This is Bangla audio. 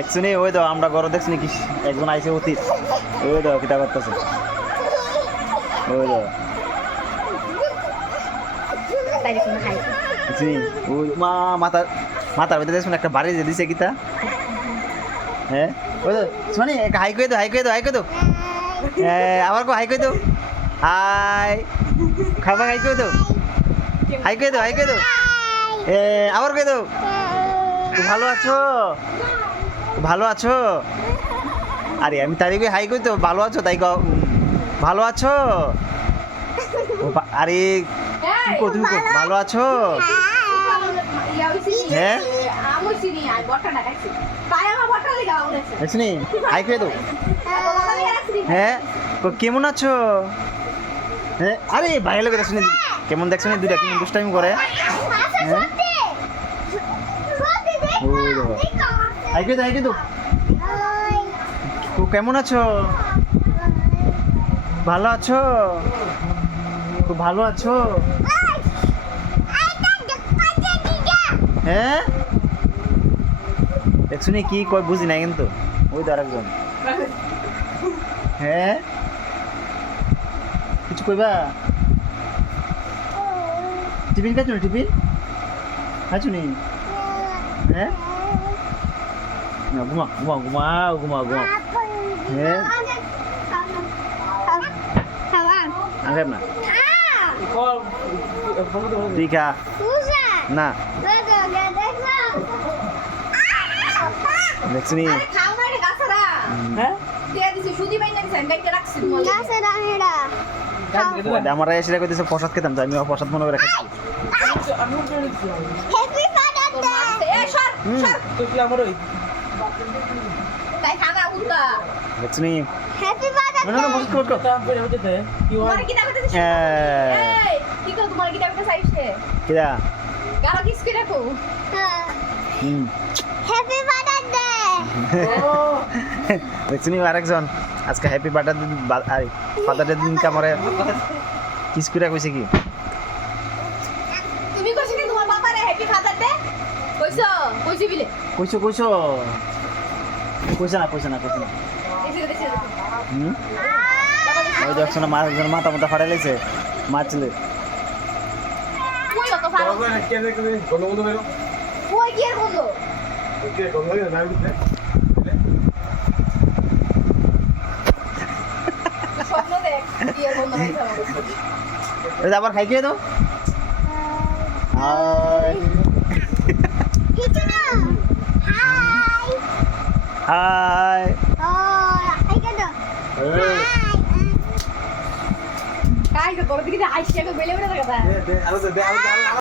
দেখছুনি ওই দাও আমরা ঘরে দেখছুনি কি একজন আইসে অতীত। ওই দাও কিতা করতেছে। ওই দাও দেখুন মা মাথা মাথার ভিতরে দেখছুন একটা বাড়ি যে দিছে কিতা? হ্যাঁ? ওই দাও শুনি হাই করে দাও হাই করে দাও হাই করে দাও হ্যাঁ আবার কো, হাই করে দাও হাই। খাবার হাই করে দাও হাই করে দাও হাই করে দাও এ, আবার করে তুমি ভালো আছো? ভালো আছো? আরে আমি কই হাই কই তো ভালো আছো? তাই ভালো আছো? আরে তুমি ভালো আছো? হ্যাঁ? দেখছনি হাই করে দাও। হ্যাঁ? কেমন আছো? হ্যাঁ? আরে বাইরে লোক দেখছনি কেমন দেখছনি দুইটা কেমন দুষ্টামি করে? হ্যাঁ? দাও কো কেমন আছো? ভালো আছো? খুব ভালো আছো? হ্যাঁ? দেখছুনি কি কয়, বুঝি নাই কিন্তু। ওই তো আরেকজন। হ্যাঁ? কিছু কইবা? টিফিন খাইছো না, টিফিন? খাইছো নি? হ্যাঁ? না ঘুমা ঘুমা ঘুমাও ঘুমাও ঘুমাও হ্যাঁ আগে না তুই খা না দেখছুনি হ্যাঁ আমার এসে কইতেছে প্রসাদ খেতাম আমি প্রসাদ মনে করে খাচ্ছি আমি উঠে নিচ্ছি এ সর সর তো কি আমার ওই তাই খানা উঠা দেখছুনি না? না বস কর কর কাম করে হতে দে। কি তোমার কি টাকা দিছিস হ্যাঁ। এই কি কর তোমার কি টাকা চাইছে কিরা? গালো কিস করে রাখো। হুম। ও দেখছুনি আরেকজন। আজকে হ্যাপি বার্থডে দিন আরে দিন কামরে কিস করে কইছে কি? তুমি কইছ কি তোমার বাবারে হ্যাপি ফাদার ডে কইছো? কইছি বিলে। কইছো কইছো। কইছে না কইছে না কইছে না। হুম? ওই দেখছ না মাথা মাথা ফাটাই লাইছে যে আবার খাই খেয়ে দাও হাই তো তোর দিকে আইসিয়া বেলে বেলে কথা